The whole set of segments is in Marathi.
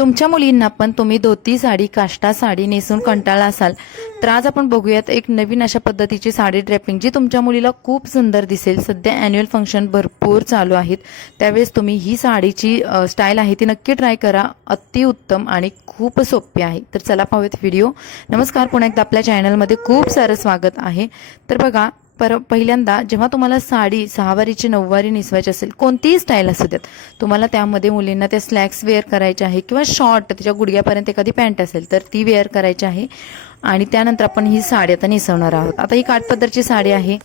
तुमच्या मुलींना पण तुम्ही धोती साडी काष्टा साडी नेसून कंटाळला असाल तर आज आपण बघूयात एक नवीन अशा पद्धतीची साडी ड्रेपिंग जी तुमच्या मुलीला खूप सुंदर दिसेल। सध्या ॲन्युअल फंक्शन भरपूर चालू आहेत, त्यावेळेस तुम्ही ही साडीची स्टाईल आहे ती नक्की ट्राय करा। अतिउत्तम आणि खूप सोपी आहे। तर चला पाहूयात व्हिडिओ। नमस्कार, पुन्हा एकदा आपल्या चॅनलमध्ये खूप सारं स्वागत आहे। तर बघा, पहिल्यांदा जेव्हा तुम्हाला साडी सहावारीची नऊवारी नेसवायची असेल, कोणतीही स्टाईल असू द्यात, तुम्हाला त्यामध्ये मुलींना त्या स्लॅक्स वेअर करायचे आहे किंवा शॉर्ट तिच्या गुडघ्यापर्यंत एखादी पॅन्ट असेल तर ती वेअर करायची आहे। आणि त्यानंतर आपण ही साडी आता नेसवणार आहोत। आता ही काठपदरची साडी आहे।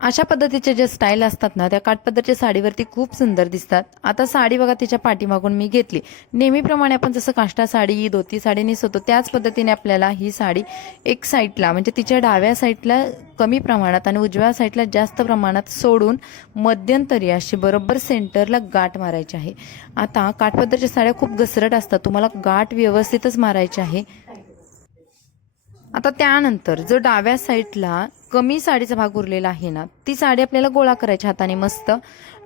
अशा पद्धतीचे जे स्टाईल असतात ना, त्या काठपदरच्या साडीवरती खूप सुंदर दिसतात। आता साडी बघा तिच्या पाठीमागून मी घेतली। नेहमीप्रमाणे आपण जसं काष्टा साडी धोती साडी नेसवतो त्याच पद्धतीने आपल्याला ही साडी एक साईडला म्हणजे तिच्या डाव्या साईडला कमी प्रमाणात आणि उजव्या साईडला जास्त प्रमाणात सोडून मध्यंतरी अशी बरोबर सेंटरला गाठ मारायची आहे। आता काठपदरच्या साड्या खूप घसरट असतात, तुम्हाला गाठ व्यवस्थितच मारायची आहे। आता त्यानंतर जो डाव्या साईडला कमी साडीचा भाग उरलेला आहे ना, ती साडी आपल्याला गोळा करायची हाताने मस्त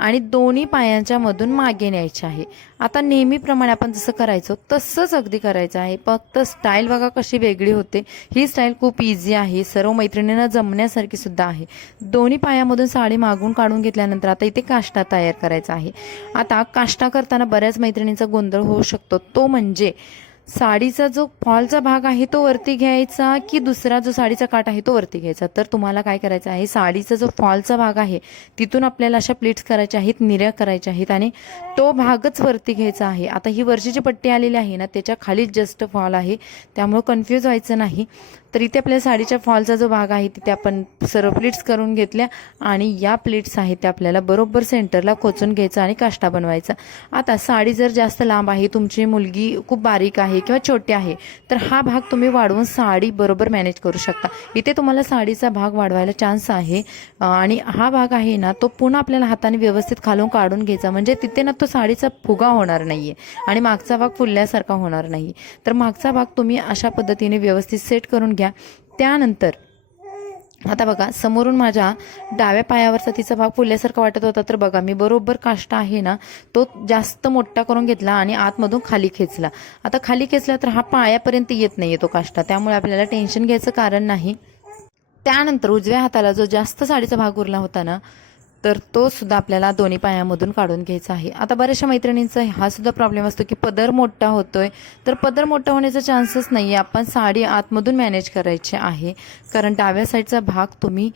आणि दोन्ही पायांच्या मधून मागे न्यायची आहे। आता नेहमीप्रमाणे आपण जसं करायचो तसंच अगदी करायचं आहे, फक्त स्टाईल बघा कशी वेगळी होते। ही स्टाईल खूप इझी आहे, सर्व मैत्रिणींना जमण्यासारखी सुद्धा आहे। दोन्ही पायामधून साडी मागून काढून घेतल्यानंतर आता इथे काष्टा तयार करायचा आहे। आता काष्टा करताना बऱ्याच मैत्रिणींचा गोंधळ होऊ शकतो, तो म्हणजे साडीचा जो फॉलचा भाग आहे तो वरती घ्यायचा की दुसरा जो साडीचा काठ आहे तो वरती घ्यायचा। तर तुम्हाला काय करायचं आहे, साडीचा जो फॉलचा भाग आहे तिथून आपल्याला अशा प्लीट्स करायच्या आहेत, निर्या करायच्या आहेत आणि तो भागच वरती घ्यायचा आहे। आता ही वरची जी पट्टी आलेली आहे ना, त्याच्या खाली जस्ट फॉल आहे, त्यामुळे कन्फ्यूज व्हायचं नाही। तर इथे आपल्या साडीच्या फॉलचा जो भाग आहे तिथे आपण सर्व प्लीट्स करून घेतल्या आणि या प्लीट्स आहेत त्या आपल्याला बरोबर सेंटरला खोचून घ्यायचा आणि काष्टा बनवायचा। आता साडी जर जास्त लांब आहे, तुमची मुलगी खूप बारीक आहे किंवा छोटी आहे, तर हा भाग तुम्ही वाढवून साडी बरोबर मॅनेज करू शकता। इथे तुम्हाला साडीचा भाग वाढवायला चान्स आहे आणि हा भाग आहे ना, तो पुन्हा आपल्याला हाताने व्यवस्थित खालून काढून घ्यायचा, म्हणजे तिथे ना तो साडीचा फुगा होणार नाहीये आणि मागचा भाग फुलल्यासारखा होणार नाही। तर मागचा भाग तुम्ही अशा पद्धतीने व्यवस्थित सेट करून घ्या। त्यानंतर आता बघा, समोरून माझ्या डाव्या पायावरचा तिचा भाग फुलल्यासारखा वाटत होता, तर बघा मी बरोबर काष्टा आहे ना तो जास्त मोठा करून घेतला आणि आतमधून खाली खेचला। आता खाली खेचला तर हा पायापर्यंत येत नाहीये तो काष्टा, त्यामुळे आपल्याला टेन्शन घ्यायचं कारण नाही। त्यानंतर उजव्या हाताला जो जास्त साडीचा भाग उरला होता ना, तर तो सुद्धा आपल्याला दोन्ही पायामधून काढून घ्यायचा आहे। आता बऱ्याचशा मैत्रिणींचा हा सुद्धा प्रॉब्लेम असतो की पदर मोठा होतोय, तर पदर मोठा होण्याचा चान्सच नाही, आपण साडी आतमधून मॅनेज करायची आहे, कारण डाव्या साईडचा भाग तुम्ही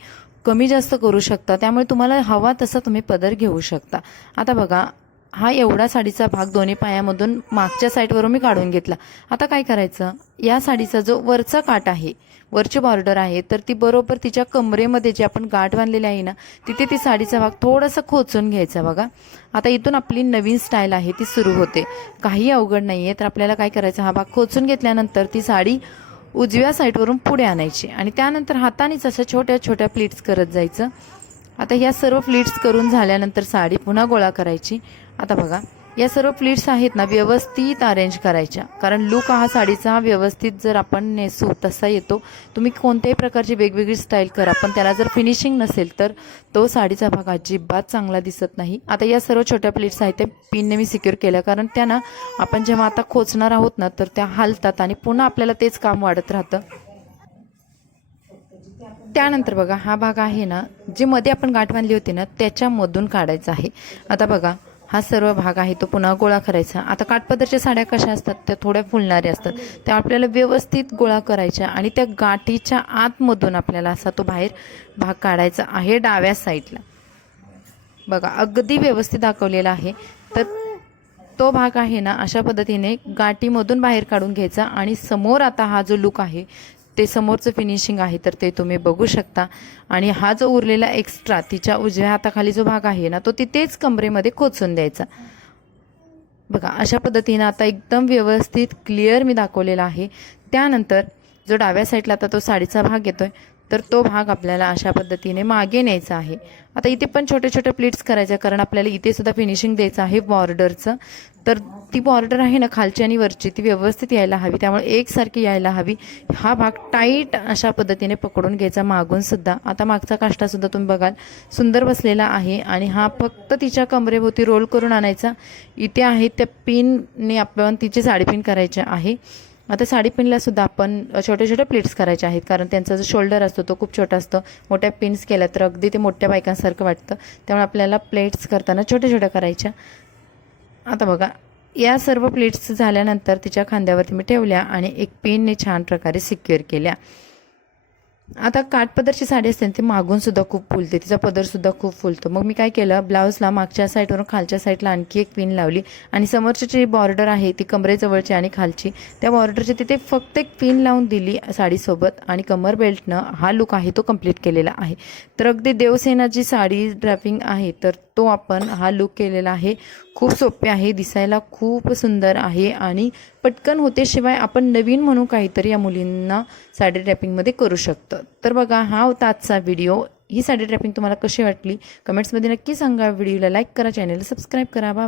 कमी जास्त करू शकता, त्यामुळे तुम्हाला हवा तसा तुम्ही पदर घेऊ शकता। आता बघा, हा एवढा साडीचा भाग दोन्ही पायामधून मागच्या साईडवरून मी काढून घेतला। आता काय करायचं, या साडीचा जो वरचा काठ आहे, वरची बॉर्डर आहे, तर ती बरोबर तिच्या कमरेमध्ये जी आपण गाठ बांधलेली आहे ना, तिथे ती साडीचा भाग थोडासा खोचून घ्यायचा बघा। आता इथून आपली नवीन स्टाईल आहे ती सुरू होते, काही अवघड नाहीये। तर आपल्याला काय करायचं, हा भाग खोचून घेतल्यानंतर ती साडी उजव्या साईडवरून पुढे आणायची आणि त्यानंतर हातानेच अशा छोट्या छोट्या प्लीट्स करत जायचं। आता ह्या सर्व प्लीट्स करून झाल्यानंतर साडी पुन्हा गोळा करायची। आता बघा, या सर्व प्लीट्स आहेत ना व्यवस्थित अरेंज करायच्या, कारण लुक हा साडीचा व्यवस्थित जर आपण नेसू तसा येतो। तुम्ही कोणत्याही प्रकारची वेगवेगळी स्टाईल करा, पण त्याला जर फिनिशिंग नसेल तर तो साडीचा भाग अजिबात चांगला दिसत नाही। आता या सर्व छोट्या प्लीट्स आहेत त्या पिनने मी सिक्युअर केल्या, कारण त्या ना आपण जेव्हा आता खोचणार आहोत ना, तर त्या हलतात आणि पुन्हा आपल्याला तेच काम वाढत राहतं। त्यानंतर बघा, हा भाग आहे ना, जे मध्ये आपण गाठ बांधली होती ना त्याच्यामधून काढायचा आहे। आता बघा, हा सर्व भाग आहे तो पुन्हा गोळा करायचा। आता काठपदरच्या साड्या कशा असतात, त्या थोड्या फुलणाऱ्या असतात, त्या आपल्याला व्यवस्थित गोळा करायच्या आणि त्या गाठीच्या आतमधून आपल्याला असा तो बाहेर भाग काढायचा आहे डाव्या साईडला। बघा, अगदी व्यवस्थित दाखवलेला आहे। तर तो भाग आहे ना अशा पद्धतीने गाठीमधून बाहेर काढून घ्यायचा आणि समोर आता हा जो लुक आहे ते समोरचं फिनिशिंग आहे तर ते तुम्ही बघू शकता। आणि हा जो उरलेला एक्स्ट्रा तिच्या उजव्या हाताखाली जो भाग आहे ना, तो तिथेच कमरेमध्ये खोचून द्यायचा। बघा, अशा पद्धतीने आता एकदम व्यवस्थित क्लिअर मी दाखवलेला आहे। त्यानंतर जो डाव्या साईडला आता तो साडीचा भाग येतोय तर तो भाग आपल्याला अशा पद्धतीने मागे न्यायचा आहे। आता इथे पण छोटे छोटे प्लीट्स करायचे, कारण आपल्याला इथे सुद्धा फिनिशिंग द्यायचं आहे बॉर्डरचं। तर ती बॉर्डर आहे ना खालची आणि वरची, ती व्यवस्थित यायला हवी, त्यामुळे एकसारखी यायला हवी। हा भाग टाईट अशा पद्धतीने पकडून घ्यायचा मागून सुद्धा। आता मागचा काष्टा सुद्धा तुम्ही बघाल सुंदर बसलेला आहे आणि हा फक्त तिच्या कमरेभोवती रोल करून आणायचा। इथे आहे त्या पिनने आपण तिची साडी पिन करायची आहे। आता साडी पिनला सुद्धा आपण छोटे छोटे प्लेट्स करायचे आहेत, कारण त्यांचा जो शोल्डर असतो तो खूप छोटा असतो। मोठ्या पिन्स केल्या तर अगदी ते मोठ्या बायकांसारखं वाटतं, त्यामुळे आपल्याला प्लेट्स करताना छोट्या छोट्या करायच्या। आता बघा या सर्व प्लेट्स झाल्यानंतर तिच्या खांद्यावरती मी ठेवल्या आणि एक पिनने छान प्रकारे सिक्युअर केल्या। आता काठपदरची साडी असते ती मागून सुद्धा खूप फुलते, तिचा पदर सुद्धा खूप फुलतो। मग मी काय केलं, ब्लाऊजला मागच्या साईडवरून खालच्या साईडला आणखी एक पिन लावली आणि समोरची जी बॉर्डर आहे ती कमरेजवळची आणि खालची, त्या बॉर्डरची तिथे फक्त एक पिन लावून दिली साडीसोबत आणि कमर बेल्टनं हा लुक आहे तो कंप्लीट केलेला आहे। तर अगदी देवसेनाची साडी ड्रॅपिंग आहे तर तो आपण हा लुक केलेला आहे। खूप सोपे आहे, दिसायला खूप सुंदर आहे आणि पटकन होते, शिवाय आपण नवीन म्हणून काहीतरी या मुलींना साडी ड्रॅपिंगमध्ये करू शकतो। तर बघा हा होता आजचा व्हिडिओ। ही साडी ड्रॅपिंग तुम्हाला कशी वाटली कमेंट्समध्ये नक्की सांगा। व्हिडिओला लाईक करा, चॅनलला सबस्क्राईब करा। बाय।